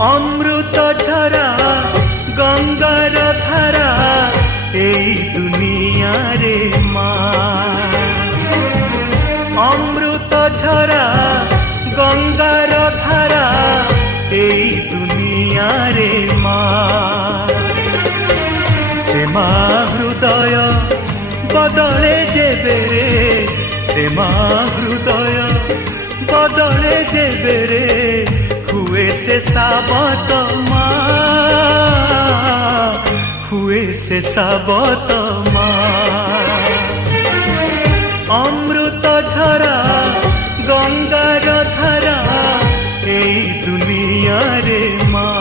অমৃত ঝরা গঙ্গার ধারা এই দুনিয়ারে মা। অমৃত ঝরা গঙ্গার ধারা এই দুনিয়ারে মা। সে মা হৃদয় বদলে যেবে রে, সে মা হৃদয় বদলে যেবে রে, हुए से साबत मा, हुए से साबत मा। अमृत झरा गंगार धारा এই দুনিয়া রে মা।